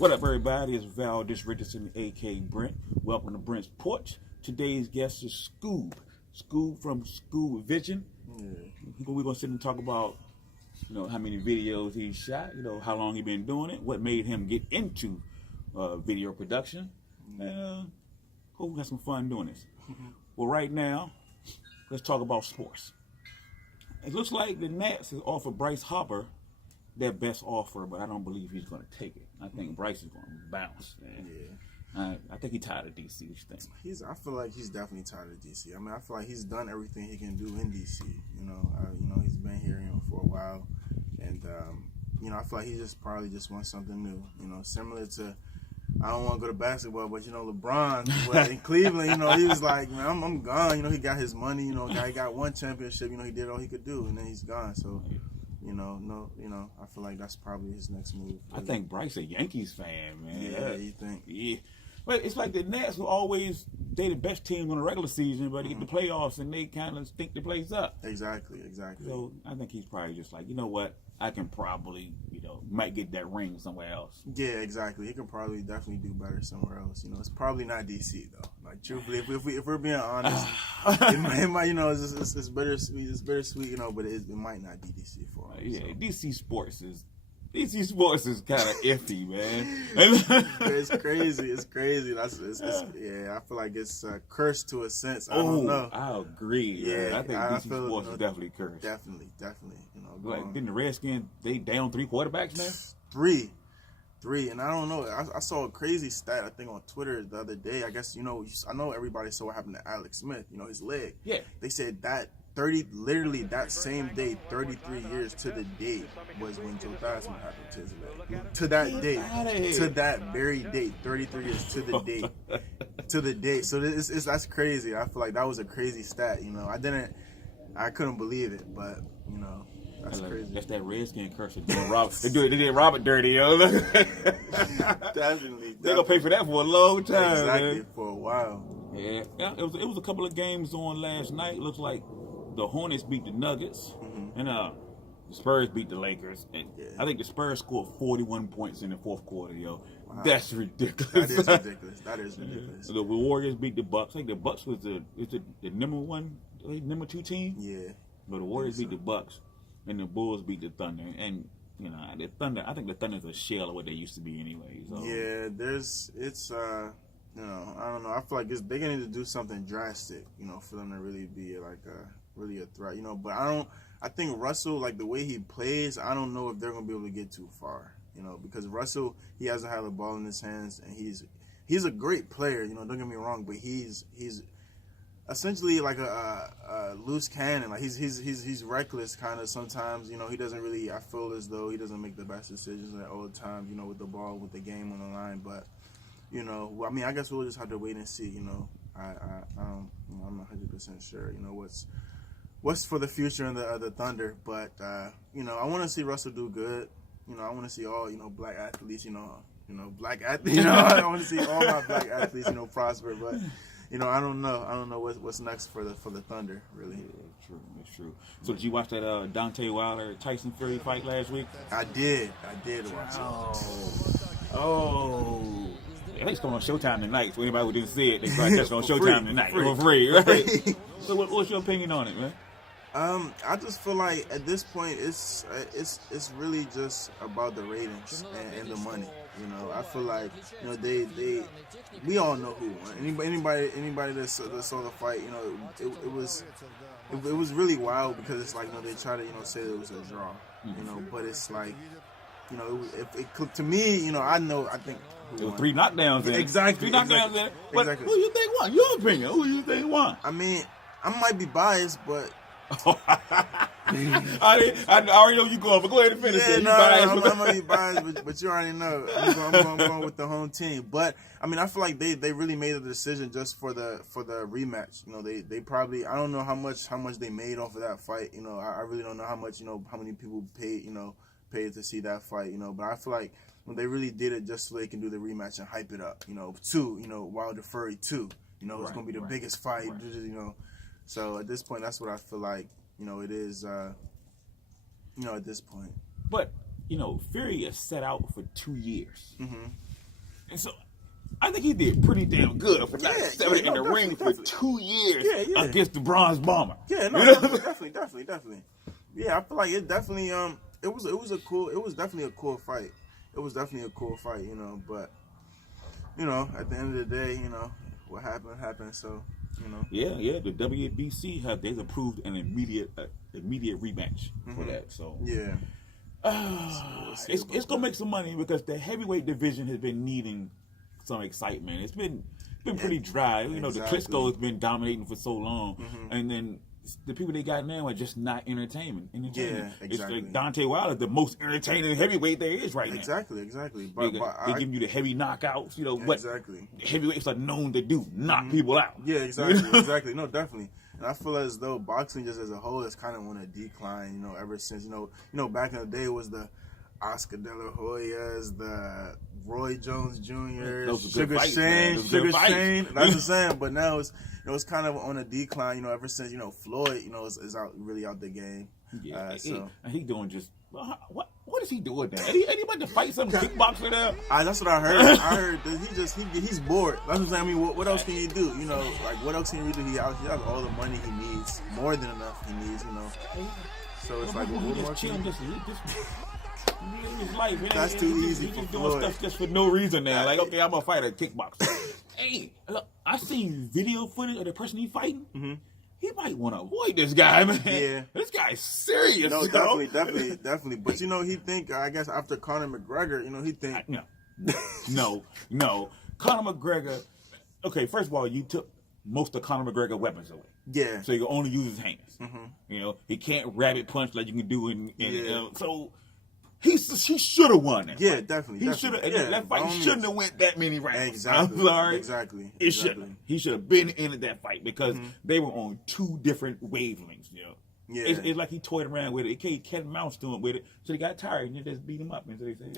What up, everybody? It's Valdez Richardson, a.k.a. Brent. Welcome to Brent's Porch. Today's guest is Scoob. Scoob from Scoob1017. We're going to sit and talk about, how many videos he shot, how long he been doing it, what made him get into video production, and hope we got some fun doing this. Well, right now, let's talk about sports. It looks like the Nats has offered Bryce Harper their best offer, but I don't believe he's going to take it. I think Bryce is going to bounce, man. Yeah. I think he's tired of DC. What you think? I feel like he's definitely tired of DC. I mean, I feel like he's done everything he can do in DC. He's been here, for a while, and I feel like he probably just wants something new. Similar to, I don't want to go to basketball, but LeBron in Cleveland, he was like, man, I'm gone. He got his money. He got one championship. He did all he could do, and then he's gone. So. I feel like that's probably his next move. I think Bryce a Yankees fan, man. Yeah, you think? Yeah. But it's like the Nats will always, they the best team on the regular season, but they get the playoffs and they kind of stink the place up. Exactly. So I think he's probably just like, you know what? I can probably, might get that ring somewhere else. Yeah, exactly. He can probably definitely do better somewhere else. It's probably not DC though. Like truthfully, if we're being honest, it might, it's bittersweet. It's bittersweet, but it might not be DC for him. Yeah, so. DC sports is kind of iffy, man. It's crazy. It's crazy. I feel like it's cursed to a sense. I don't know. I agree. Yeah, man. I think DC sports is definitely cursed. Definitely. Like, didn't the Redskins, they down 3 quarterbacks now? Three, and I don't know. I saw a crazy stat, I think, on Twitter the other day. I guess, I know everybody saw what happened to Alex Smith, his leg. Yeah. They said that literally that same day, 33 years to the date, was when Joe Theismann happened to his leg. To that date. To that very date. 33 years to the date. To the date. So that's crazy. I feel like that was a crazy stat, I couldn't believe it, but, that's crazy. That's that Redskin curse. They did Robert dirty, yo. Definitely. They're going to pay for that for a long time, exactly, man. for a while. Yeah, it was a couple of games on last night. Looks like the Hornets beat the Nuggets, and the Spurs beat the Lakers. And I think the Spurs scored 41 points in the fourth quarter, yo. Wow. That's ridiculous. That is ridiculous. The Warriors beat the Bucks. I think the Bucks was the number 2 team. Yeah. But the Warriors beat the Bucks. And the Bulls beat the Thunder, and the Thunder. I think the Thunder's a shell of what they used to be, anyway. So. Yeah, I don't know. I feel like they're gonna need to do something drastic, for them to really be really a threat, But I think Russell, like the way he plays, I don't know if they're gonna be able to get too far, because Russell, he hasn't had the ball in his hands, and he's a great player, don't get me wrong, but he's essentially like a loose cannon. Like he's reckless kind of sometimes. He doesn't really. I feel as though he doesn't make the best decisions at all the time. with the ball, with the game on the line. But I guess we'll just have to wait and see. I'm not 100% sure. What's for the future in the Thunder. But I want to see Russell do good. I want to see all black athletes. Black athletes. I want to see all my black athletes. Prosper. But. I don't know what's next for the Thunder, really. Yeah, it's true. So did you watch that Deontay Wilder Tyson Fury fight last week? I did watch it. Oh. Yeah, it's going on Showtime tonight. So anybody who didn't see it, they probably catch it on Showtime tonight for free, right? So what's your opinion on it, man? I just feel like at this point it's really just about the ratings and the money. I feel like we all know who won. Anybody that saw the fight, it was really wild because it's like they try to say that it was a draw, but it's like to me, I think there were 3 knockdowns in. Exactly. 3 knockdowns in. But exactly. Who you think won? Your opinion. Who you think won? I mean, I might be biased, but. I already know you going, but go ahead and finish it. I'm gonna be biased, but you already know I'm going with the home team. But I mean, I feel like they really made a decision just for the rematch. They probably, I don't know how much they made off of that fight. I really don't know how much how many people paid to see that fight. But I feel like they really did it just so they can do the rematch and hype it up. Wilder Fury 2. It's gonna be the biggest fight. Right. So at this point, that's what I feel like. It is. At this point. But Fury is set out for 2 years. Mm-hmm. And so I think he did pretty damn good for not stepping in the ring for 2 years against the Bronze Bomber. Yeah, no, definitely. Yeah, I feel like it definitely it was definitely a cool fight. It was definitely a cool fight, you know, but you know, at the end of the day, you know, what happened, so, you know. Yeah, the WBC they've approved an immediate rematch for that. So yeah. It's gonna make some money because the heavyweight division has been needing some excitement. It's been pretty dry. You know, the Klitschko has been dominating for so long, and then the people they got now are just not entertaining. Yeah, exactly. It's like Deontay Wilder, the most entertaining heavyweight there is right now. Exactly. But they give you the heavy knockouts. You know what? Exactly. Heavyweights are known to do, knock people out. Yeah, exactly. No, definitely. And I feel as though boxing just as a whole is kind of on a decline, you know, ever since, you know, back in the day it was the Oscar De La Hoyas, the Roy Jones Jr., Sugar Shane. That's what I'm saying. But now it's kind of on a decline, you know, ever since, you know, Floyd, you know, is really out the game. Yeah, and he doing just what is he doing there? Ain't he about to fight some kickboxer there? That's what I heard. I heard that he's bored. That's what I'm saying. I mean, what else can he do? You know, like what else can he do? He has all the money he needs, more than enough he needs. You know, so it's like what more can he do? His life. That's too easy He's for just doing Floyd. stuff just for no reason now. Like, okay, I'm gonna fight a kickboxer. Hey, look, I seen video footage of the person he fighting. Mm-hmm. He might want to avoid this guy, man. Yeah, this guy's serious. No, definitely. But you know, he think I guess after Conor McGregor, you know, he think no. Conor McGregor. Okay, first of all, you took most of Conor McGregor weapons away. Yeah. So you can only use his hands. Mm-hmm. You know, he can't rabbit punch like you can do so. He should have won that. Yeah, fight. definitely. He should have. That fight shouldn't have went that many rounds. Exactly. I'm sorry. Exactly. It should. He should have been in that fight because they were on two different wavelengths. You know. Yeah. It's like he toyed around with it. He cat and mouse doing with it, so he got tired and just beat him up. And so he said,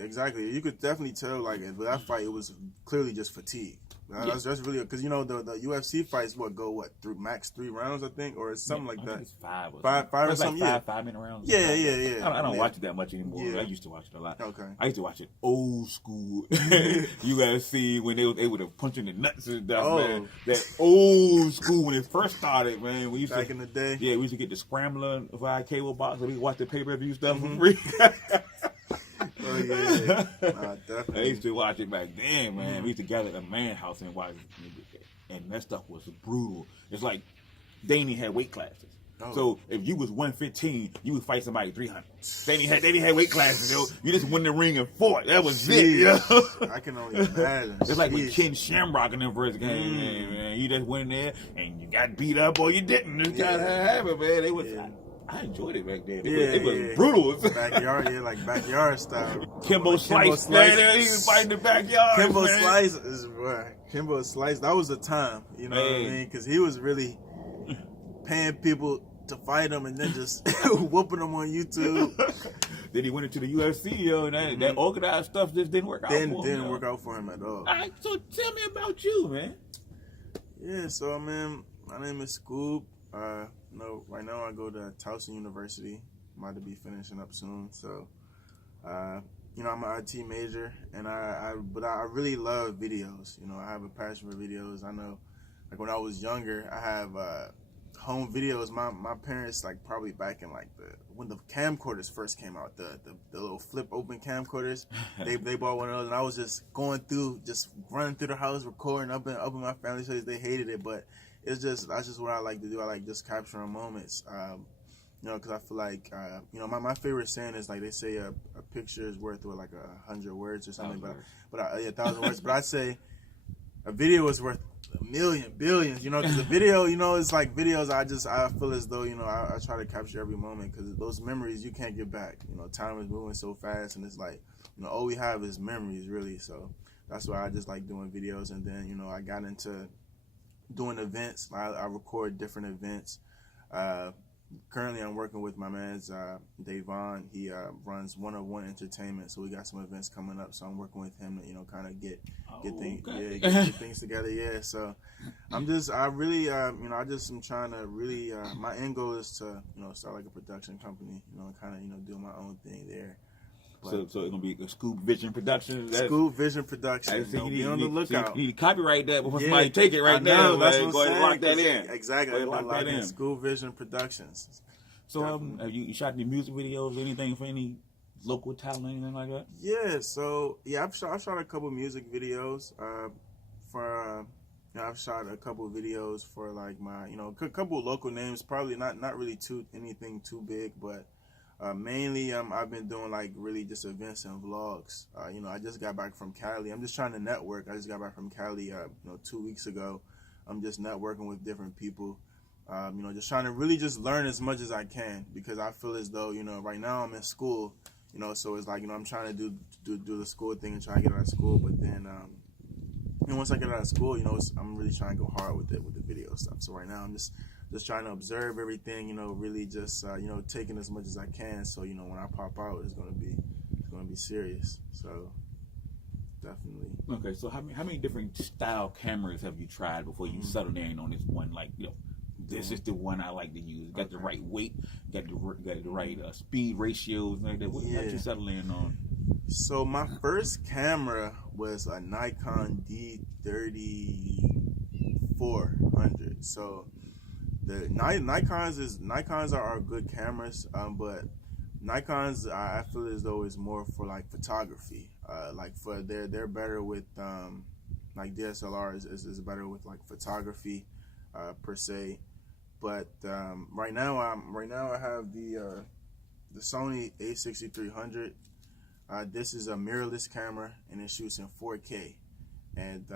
exactly. You could definitely tell, like, with that fight, it was clearly just fatigue. That's really because you know the UFC fights through max 3 rounds, I think, or something like that. It's 5 or something. Like 5-minute rounds. Yeah. I don't watch it that much anymore. Yeah. I used to watch it a lot. Okay. I used to watch it old school UFC when they would have punching the nuts and stuff, man. That old school when it first started, man. We used back in the day. Yeah, we used to get the scrambler via cable box and we watch the pay-per-view stuff for free. Oh yeah, definitely. I used to watch it back then, man. We used to gather at a man house and watch it, and that stuff was brutal. It's like they didn't had weight classes. So if you was 115, you would fight somebody 300. They didn't have weight classes, yo. You just went in the ring and fought. That was it, yo. I can only imagine. It's like when Ken Shamrock in the first game, man. You just went in there and you got beat up or you didn't. It's kind of habit, man. It was. I enjoyed it back then. It was brutal. Backyard, like backyard style. Kimbo Slice. He was fighting the backyard. Kimbo Slice. That was the time. You know what I mean? Because he was really paying people to fight him and then just whooping them on YouTube. Then he went into the UFC, yo, and that organized stuff just didn't work out for him. Didn't work out for him at all. All right, so tell me about you, man. Yeah, so, man, my name is Scoob. Right now I go to Towson University. I'm about to be finishing up soon. So, you know, I'm an IT major, and but I really love videos. You know, I have a passion for videos. I know, like when I was younger, I have home videos. My parents, like probably back in like when the camcorders first came out, the little flip open camcorders, they bought one of those, and I was just going through, just running through the house, recording up in my family shows. They hated it, but that's just what I like to do. I like just capturing moments, you know, because I feel like, you know, my favorite saying is like they say a picture is worth like 100 words or something, but 1,000 words. But I'd say a video is worth a million, billions, you know, because the video, you know, it's like videos. I feel as though, you know, I try to capture every moment because those memories you can't get back. You know, time is moving so fast, and it's like, you know, all we have is memories, really. So that's why I just like doing videos. And then, you know, I got into doing events. I record different events. Currently, I'm working with my man's Davon. He runs 101 Entertainment, so we got some events coming up. So I'm working with him to, you know, kind of get things together. Yeah. So I'm trying to really. My end goal is to, you know, start like a production company. You know, kind of, you know, do my own thing there. So it's gonna be a Scoob Vision production. Scoob Vision production. Be on the lookout. So you need to copyright that before somebody take it right now. That's what I'm go ahead and saying. lock that in. Exactly. Lock that in. Scoob Vision Productions. So have you shot any music videos, anything for any local talent, anything like that? Yeah. So I've shot a couple music videos. I've shot a couple videos for like my a couple local names. Probably not really anything too big, but. Mainly, I've been doing like really just events and vlogs. I just got back from Cali. I'm just trying to network. I just got back from Cali, 2 weeks ago. I'm just networking with different people. Just trying to really just learn as much as I can because I feel as though right now I'm in school. So it's like I'm trying to do the school thing and try to get out of school. But then, once I get out of school, I'm really trying to go hard with the video stuff. So right now I'm just trying to observe everything, really just taking as much as I can. So when I pop out, it's gonna be serious. So definitely. Okay, so how many different style cameras have you tried before you settled in on this one? Like this is the one I like to use. Got the right weight, got the right speed ratios, and like that. What did you settle in on? So my first camera was a Nikon D3400. So the Nikons are good cameras, but Nikons I feel as though is more for like photography. They're better with like DSLR is better with like photography per se. But right now I have the Sony A6300. This is a mirrorless camera and it shoots in 4K and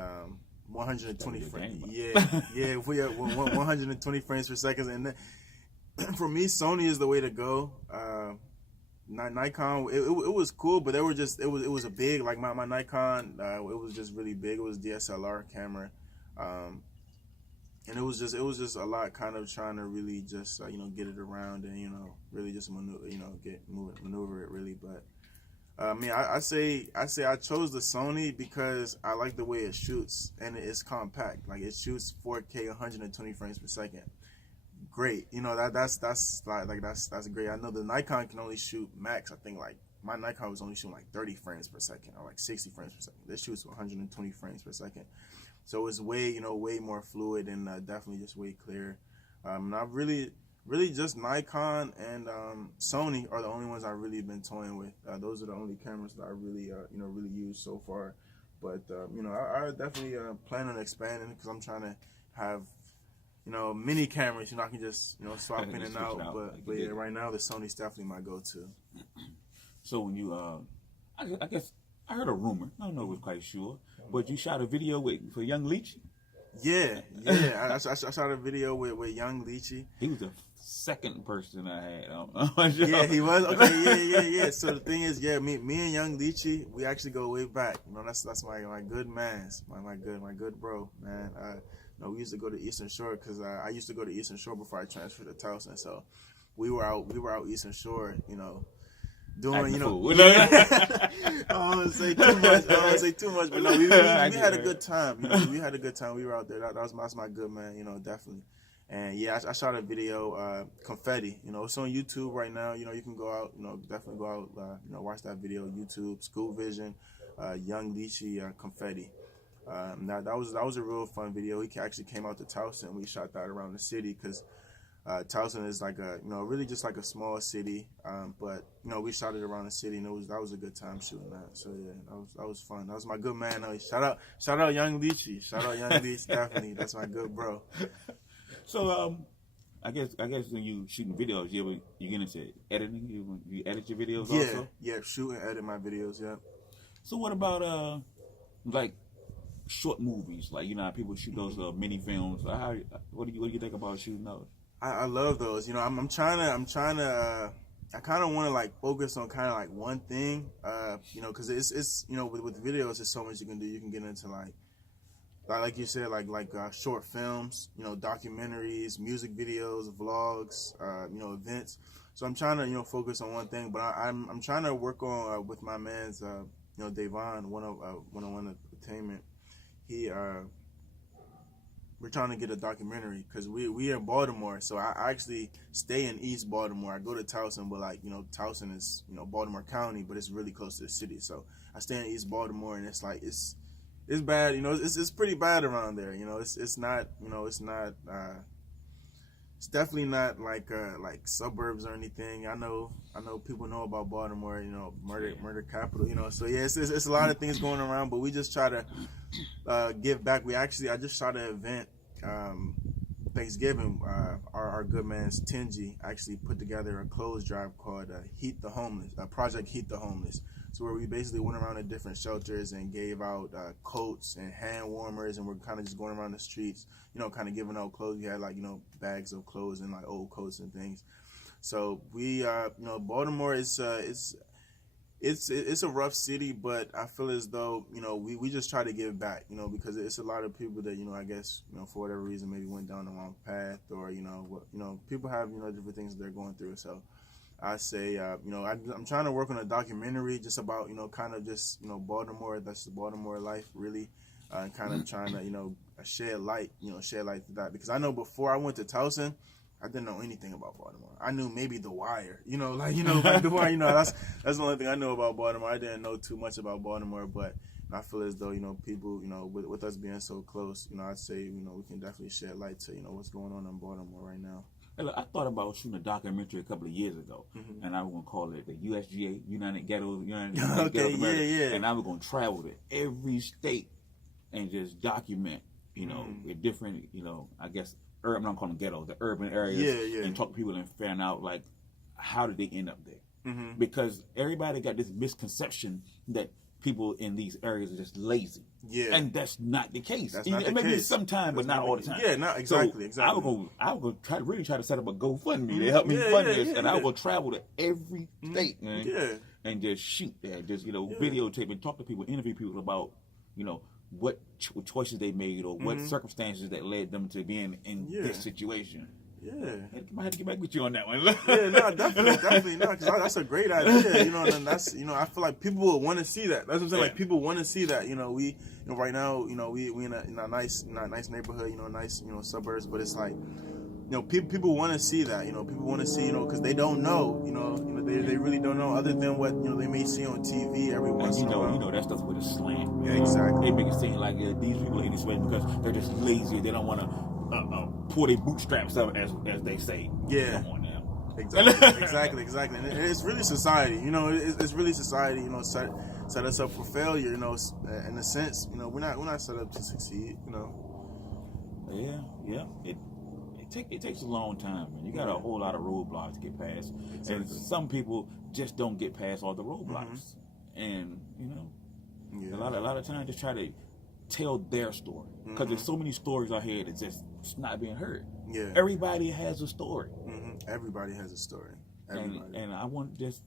120 frames. We have 120 frames per second, and for me, Sony is the way to go. Nikon, it was cool, but it was a big like my Nikon. It was just really big. It was DSLR camera, and it was just a lot, kind of trying to really just get it around and really just maneuver it really, but. I say I chose the Sony because I like the way it shoots and it's compact. Like it shoots 4K 120 frames per second. Great. That's great. I know the Nikon can only shoot max. I think like my Nikon was only shooting like 30 frames per second or like 60 frames per second. This shoots 120 frames per second. So it's way more fluid and definitely just way clearer. And I've really just Nikon and Sony are the only ones I've really been toying with. Those are the only cameras that I really really use so far. But I definitely plan on expanding because I'm trying to have mini cameras. I can just swap in and out. But yeah, right now the Sony's definitely my go-to. So when you I guess I heard a rumor. I don't know if it was quite sure, but you shot a video for Young Leechy. Yeah. I shot a video with Young Leechy. He was the second person I had. Yeah, he was. Okay, yeah. So the thing is, me and Young Leechy, we actually go way back. That's my good mans, my good bro, man. We used to go to Eastern Shore because I used to go to Eastern Shore before I transferred to Towson. So we were out Eastern Shore, doing, I don't want to say too much, but no, we had a good time. We had a good time. We were out there. That was my good man, definitely. And yeah, I shot a video, Confetti. It's on YouTube right now. You can go out, definitely go out, watch that video. YouTube, School Vision, Young Leechy, Confetti. That was a real fun video. He actually came out to Towson. We shot that around the city because Towson is like a really just like a small city. But we shot it around the city, and that was a good time shooting that. So yeah, that was fun. That was my good man. Shout out Young Leechy. Shout out Young Leechy. Definitely, that's my good bro. So I guess when you shooting videos, you get into editing. You edit your videos also. Yeah, shoot and edit my videos. Yeah. So what about like short movies? Like how people shoot those mini films. What do you think about shooting those? I love those. I'm trying to. I kind of want to like focus on kind of like one thing. Because it's with videos, there's so much you can do. You can get into like you said, like short films, documentaries, music videos, vlogs, events. So I'm trying to focus on one thing, but I'm trying to work on with my man's Davon 101 Entertainment. we're trying to get a documentary because we in Baltimore, so I actually stay in East Baltimore. I go to Towson, but like Towson is Baltimore County, but it's really close to the city. So I stay in East Baltimore, and it's like it's bad. It's pretty bad around there. It's not it's definitely not like suburbs or anything. I know people know about Baltimore, murder capital, So yeah, it's a lot of things going around, but we just try to give back. I just shot an event Thanksgiving. Our good man Tingy actually put together a clothes drive called Heat the Homeless, Project Heat the Homeless. So where we basically went around to different shelters and gave out coats and hand warmers, and we're kind of just going around the streets, kind of giving out clothes. We had bags of clothes and old coats and things. So we, Baltimore is it's a rough city, but I feel as though we just try to give back, because it's a lot of people that I guess for whatever reason maybe went down the wrong path, or people have different things that they're going through. So I say, I'm trying to work on a documentary just about, kind of just, Baltimore. That's the Baltimore life, really, and kind of trying to, shed light to that. Because I know before I went to Towson, I didn't know anything about Baltimore. I knew maybe The Wire, like The Wire, that's the only thing I know about Baltimore. I didn't know too much about Baltimore, but I feel as though, people, with us being so close, I'd say, we can definitely shed light to, what's going on in Baltimore right now. Hey, look, I thought about shooting a documentary a couple of years ago, and I was going to call it the USGA, United Ghettos Okay, America, and I was going to travel to every state and just document, the different, I guess, I'm not calling them ghettos, the urban areas, and talk to people and find out, how did they end up there? Because everybody got this misconception that people in these areas are just lazy. Yeah. And that's not the case. That's not the maybe case. sometimes, but not all the time. Yeah, not exactly. So I would go really try to set up a GoFundMe to help me fund this, and I would go travel to every state, man, and just shoot there, just videotape and talk to people, interview people about, what choices they made or what circumstances that led them to being in this situation. Yeah, I had to get back with you on that one. Yeah, no, definitely not. Cause that's a great idea, and that's, I feel like people will want to see that. That's what I'm saying. Like people want to see that. We, right now, we in a nice neighborhood, nice, suburbs, but it's like, people want to see that. People want to see, because they don't know, they really don't know other than what they may see on TV every once in a while. That stuff's with a slant. Yeah, exactly. They make it seem like these people ain't this way because they're just lazy. They don't want to pull their bootstraps up, as they say. Yeah. Come on now. Exactly. And it's really society. It's really society. Set us up for failure. In a sense, we're not set up to succeed. Yeah. It takes a long time, man. You got a whole lot of roadblocks to get past, and some people just don't get past all the roadblocks. And a lot of times just try to tell their story because there's so many stories out here that's just not being heard. Yeah, everybody has a story. Everybody has a story. And I want to just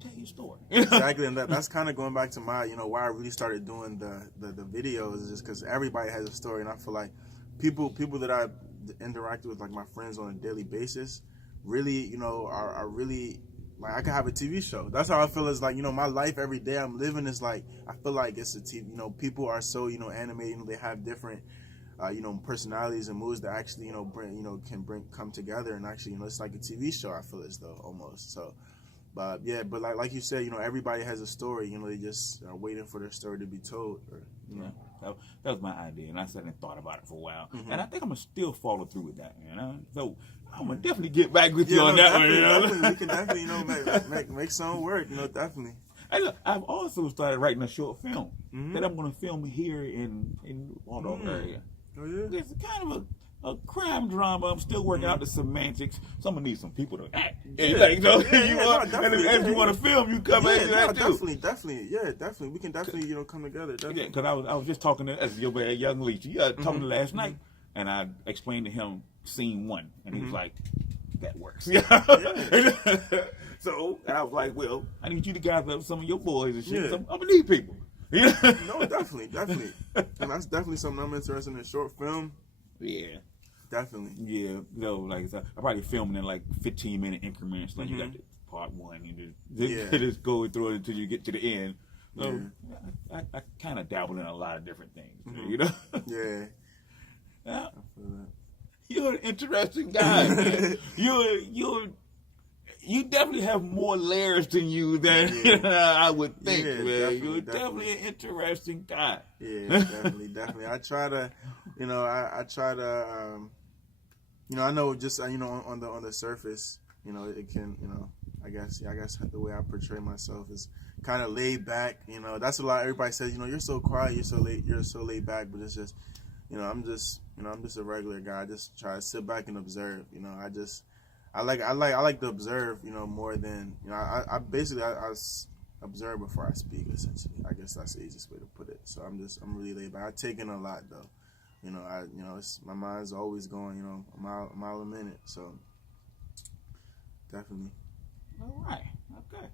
tell your story. Exactly, and that's kind of going back to my why I really started doing the videos, is just because everybody has a story, and I feel like people that I interact with, like my friends on a daily basis, really are really. Like I could have a TV show. That's how I feel. Is like my life every day I'm living is like I feel like it's a TV. People are so animated. They have different personalities and moods that actually can come together and actually it's like a TV show. I feel as though almost. So, but like you said, everybody has a story. They just are waiting for their story to be told. Or, That was my idea, and I sat and thought about it for a while, and I think I'm gonna still follow through with that, So I'm gonna definitely get back with you on that one. Definitely. We can definitely make something work. Definitely. Hey, look, I've also started writing a short film that I'm gonna film here in Waldorf area. Oh yeah. It's kind of a crime drama. I'm still working out the semantics. So I'm gonna need some people to act. And if you want to film, you come in. Definitely. Yeah, definitely. We can definitely come together. Definitely. Yeah, because I was just talking to as your young Leach. Talking to last night, and I explained to him scene 1, and he was like, "That works." So I was like, "Well, I need you to gather up some of your boys and shit. I'm gonna need people." No, definitely. And that's definitely something I'm interested in. Short film. Yeah. Definitely. Yeah. Like I said, I probably filming in like 15-minute increments. Like you got the part 1 and just go through it until you get to the end. So I kind of dabble in a lot of different things. Yeah. Yeah. I feel that. You're an interesting guy, man. You definitely have more layers than you than I would think, man. You're definitely an interesting guy. Yeah, definitely. I try to, I try to, I know just on the surface, it can, I guess the way I portray myself is kind of laid back. That's a lot. Everybody says, you're so quiet, you're so laid back, but it's just, I'm just a regular guy. I just try to sit back and observe. I like to observe, more than I observe before I speak. Essentially, I guess that's the easiest way to put it. So I'm really laid back. I take in a lot though. My mind's always going, a mile a minute. So definitely. All right. Okay.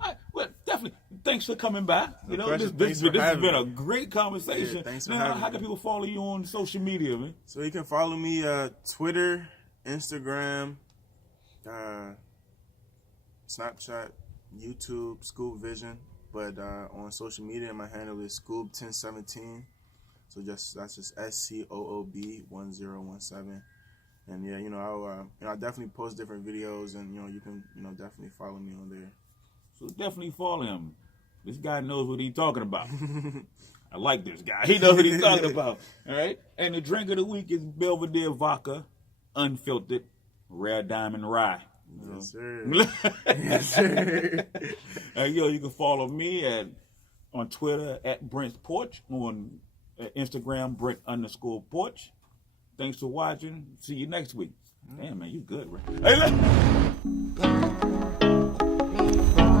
All right. Well, definitely. Thanks for coming by. This has been a great conversation. Yeah, thanks for now, having how me. can people follow you on social media, man? So you can follow me Twitter, Instagram, Snapchat, YouTube, Scoob Vision. But on social media, my handle is Scoob1017. So that's just SCOOB1017. And yeah, I'll definitely post different videos, and you can definitely follow me on there. So definitely follow him. This guy knows what he's talking about. I like this guy. He knows what he's talking about. All right. And the drink of the week is Belvedere Vodka, unfiltered, rare diamond rye. Yes, sir. Yes, sir. You can follow me on Twitter at Brent's Porch, on Instagram Brent_Porch. Thanks for watching. See you next week. Damn, man, you good, right? Hey, look.